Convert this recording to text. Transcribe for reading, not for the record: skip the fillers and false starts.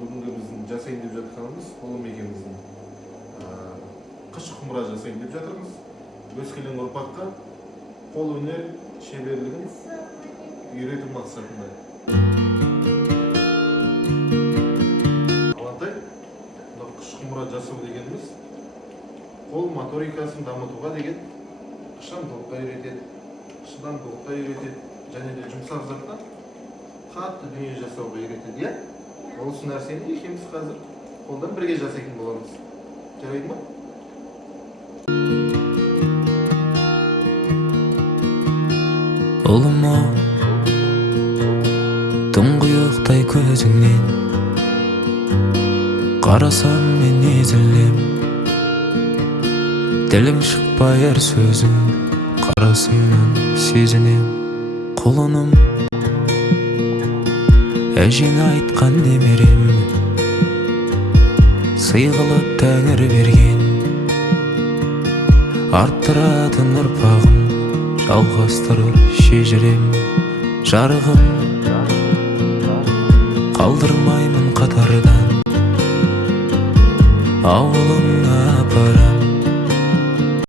бүгүнкү биздин жасайын деп жатканыбыз колум экебиздин кыш кумура жасайын деп жатырбыз. Өскелең урпакка кол өнөр шеберлигин үйрөтүү максатында. Алантай, кыш кумура жасоо дегенimiz кол моторикасын дамытууга деген ышандылыкка үйрөтөт, чыдамдылыкка үйрөтөт және де жұмсақ заттан қатты дүние жасауға үйретеді, иә? Осы нәрсені екеуміз қазір қолдан бірге жасайтын боламыз. Жарайды ма? Ұлыма тұңғиықтай көзіңнен қарасам мен езілем, тілің шықпай әр сөзің қарасымнан сезінем. Құлыным әжең айтқан немерем, сый қылып тәңір берген, арттыратын ұрпағым, жалғастырыр шежірем. Жарығым қалдырмаймын қатардан, ауылыңа апарам.